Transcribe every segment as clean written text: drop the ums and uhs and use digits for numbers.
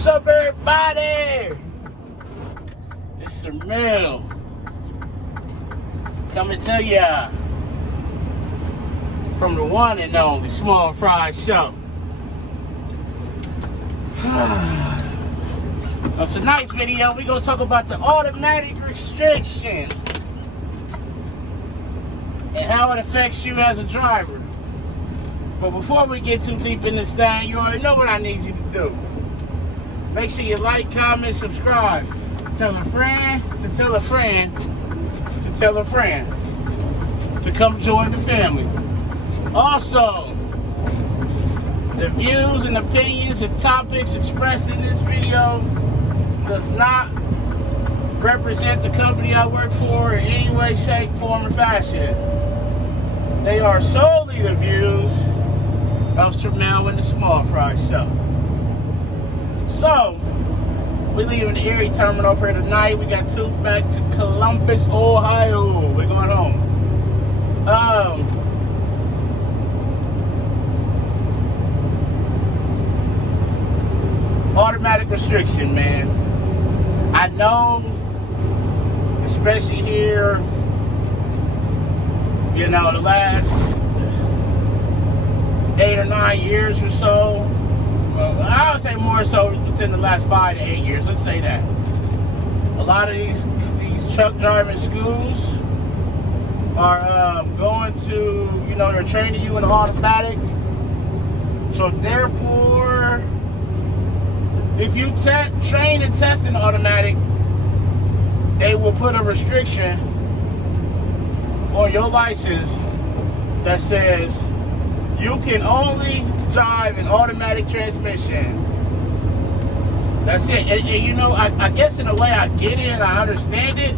What's up, everybody? It's Mel. Coming to ya from the one and only Small Fry Show. On tonight's video, we're going to talk about the automatic restriction and how it affects you as a driver. But before we get too deep in this thing, you already know what I need you to do. Make sure you like, comment, subscribe. Tell a friend to tell a friend to tell a friend to come join the family. Also, the views and opinions and topics expressed in this video does not represent the company I work for in any way, shape, form, or fashion. They are solely the views of Sir Mel and the Small Fry Show. So, we're leaving the Erie terminal here tonight. We got two back to Columbus, Ohio. We're going home. Automatic restriction, man. I know, especially here, you know, the last 8 or 9 years or so. Well, I would say more so within the last 5 to 8 years. Let's say that. A lot of these truck driving schools are going to, you know, they're training you in automatic. So therefore, if you train and test in automatic, they will put a restriction on your license that says you can only drive an automatic transmission. That's it. And you know, I guess in a way I get it and I understand it,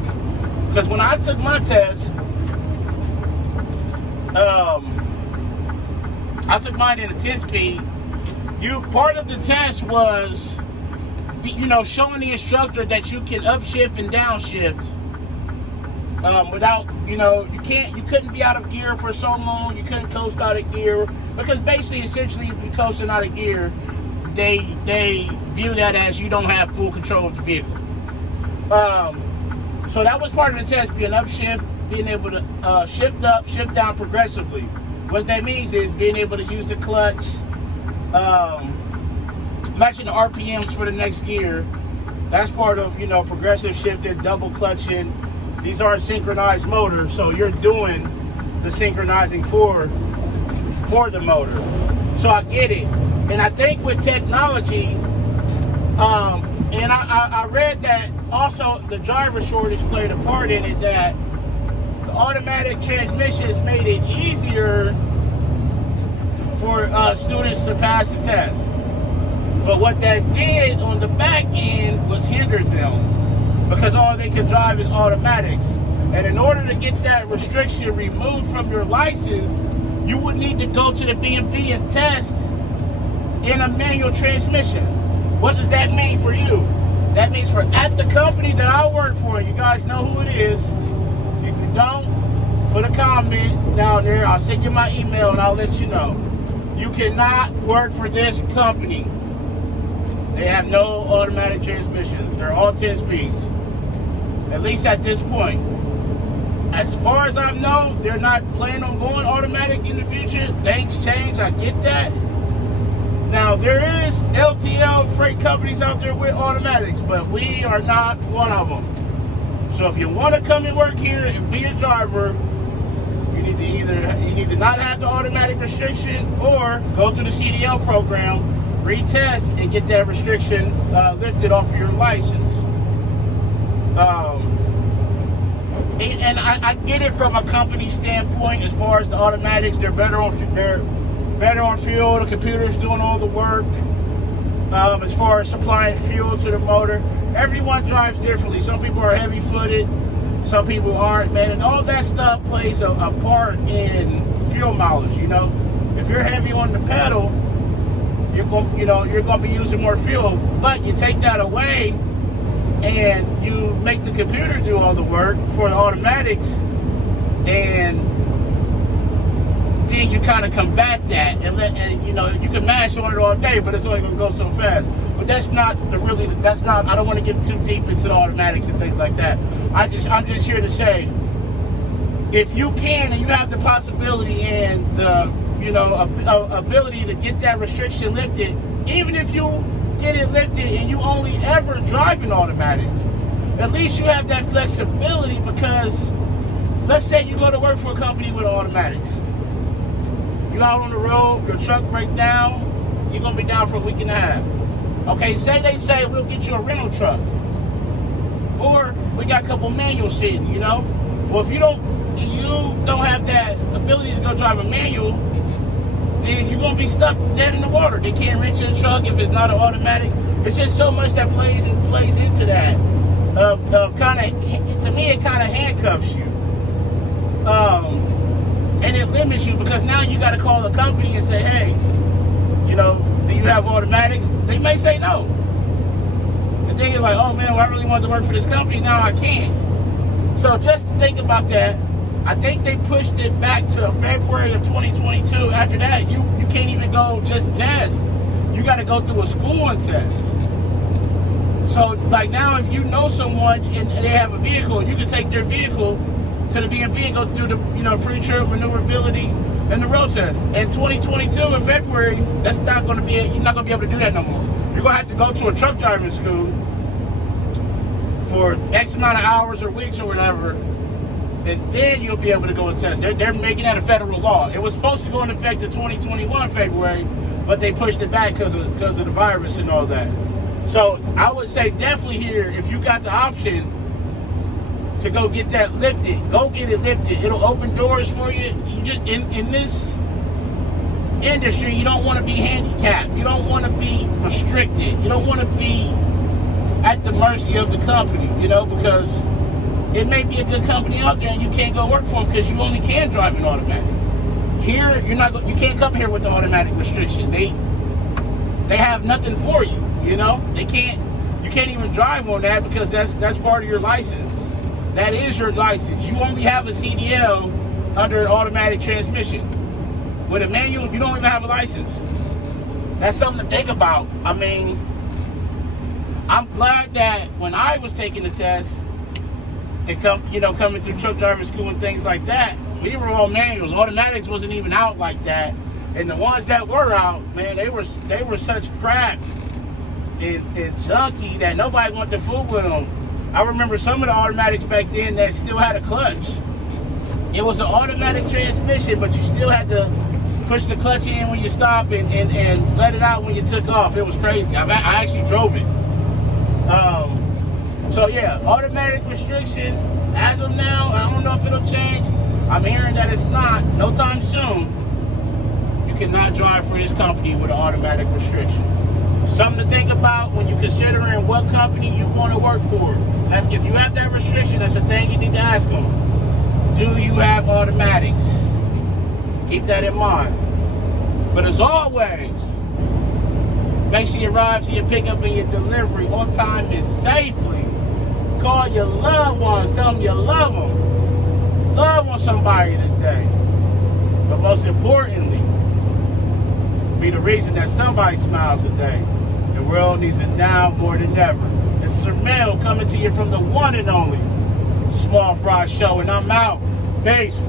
because when I took my test, I took mine in a 10-speed. Part of the test was, you know, showing the instructor that you can upshift and downshift without, you know, you couldn't be out of gear for so long. You couldn't coast out of gear, because basically, essentially, if you're coasting out of gear, they view that as you don't have full control of the vehicle. So that was part of the test, being upshift, being able to shift up, shift down progressively. What that means is being able to use the clutch, matching the RPMs for the next gear. That's part of, you know, progressive shifting, double clutching. These aren't synchronized motors, so you're doing the synchronizing for the motor. So I get it. And I think with technology, and I read that also the driver shortage played a part in it, that the automatic transmissions made it easier for students to pass the test. But what that did on the back end was hindered them, because all they can drive is automatics. And in order to get that restriction removed from your license, you would need to go to the BMV and test in a manual transmission. What does that mean for you? That means for at the company that I work for, you guys know who it is. If you don't, put a comment down there. I'll send you my email and I'll let you know. You cannot work for this company. They have no automatic transmissions. They're all 10 speeds. At least at this point. As far as I know, they're not planning on going automatic in the future. Things change, I get that. Now, there is LTL freight companies out there with automatics, but we are not one of them. So if you want to come and work here and be a driver, you need to not have the automatic restriction, or go through the CDL program, retest, and get that restriction lifted off of your license. And I get it from a company standpoint. As far as the automatics, they're better on fuel. The computer's doing all the work. As far as supplying fuel to the motor, everyone drives differently. Some people are heavy-footed, some people aren't, man. And all that stuff plays a part in fuel mileage. You know, if you're heavy on the pedal, you're going to be using more fuel. But you take that away, and you make the computer do all the work for the automatics, and then you kind of combat that, and you know, you can mash on it all day, but it's only going to go so fast. But that's not I don't want to get too deep into the automatics and things like that. I'm just here to say, if you can and you have the possibility and the ability to get that restriction lifted, even if you get it lifted and you only ever drive an automatic, at least you have that flexibility. Because let's say you go to work for a company with automatics, you're out on the road, your truck breaks down, you're gonna be down for a week and a half. Okay, they say we'll get you a rental truck, or we got a couple manual sitting, Well, if you don't have that ability to go drive a manual, then you're gonna be stuck dead in the water. They can't rent your truck if it's not an automatic. It's just so much that plays into that. To me, it kind of handcuffs you, and it limits you, because now you got to call the company and say, hey, do you have automatics? They may say no. And then you're like, oh man, well, I really wanted to work for this company, now I can't. So just think about that. I think they pushed it back to February of 2022. After that, you can't even go just test. You got to go through a schooling test. So like now, if you know someone and they have a vehicle, you can take their vehicle to the DMV and go through the pre-trip maneuverability and the road test. In 2022 in February, you're not going to be able to do that no more. You're going to have to go to a truck driving school for X amount of hours or weeks or whatever, and then you'll be able to go and test. They're making that a federal law. It was supposed to go into effect in 2021 February, but they pushed it back because of the virus and all that. So I would say definitely here, if you got the option to go get that lifted, go get it lifted. It'll open doors for you. You just in this industry, you don't want to be handicapped. You don't want to be restricted. You don't want to be at the mercy of the company, because it may be a good company out there and you can't go work for them because you only can drive an automatic. Here, you can't come here with the automatic restriction. They have nothing for you, You can't even drive on that because that's part of your license. That is your license. You only have a CDL under an automatic transmission. With a manual, you don't even have a license. That's something to think about. I mean, I'm glad that when I was taking the test and coming through truck driving school and things like that, we were all manuals. Automatics wasn't even out like that. And the ones that were out, man, they were such crap and junky that nobody wanted to fool with them. I remember some of the automatics back then that still had a clutch. It was an automatic transmission, but you still had to push the clutch in when you stop and let it out when you took off. It was crazy. I actually drove it. So yeah, automatic restriction, as of now, I don't know if it'll change. I'm hearing that it's not, no time soon. You cannot drive for this company with an automatic restriction. Something to think about when you're considering what company you want to work for. If you have that restriction, that's a thing you need to ask them. Do you have automatics? Keep that in mind. But as always, make sure you arrive to your pickup and your delivery on time and safely. Call your loved ones. Tell them you love them. Love on somebody today. But most importantly, be the reason that somebody smiles today. The world needs it now more than ever. It's Sir Mel coming to you from the one and only Small Fry Show, and I'm out. Peace.